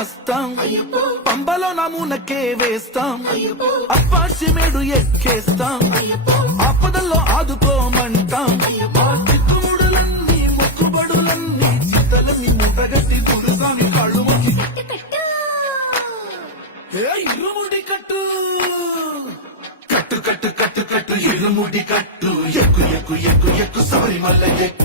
వస్తాం పంబలో నమూనకే వేస్తాం అప్పాసిమేడు ఎక్కేస్తాం ఆపదల్లో ఆదుకోమంటాం మా చిక్కుముడులన్నీ మొక్కుబడులన్నీ చిత్తలన్నీ ముట్టగట్టి తులసాని కాళ్ళు మొక్కి ఇరుముడి కట్టు కట్టు కట్టు కట్టు కట్టు ఇరుముడి కట్టు ఎక్కు ఎక్కు ఎక్కు ఎక్కు శబరిమల ఎక్కు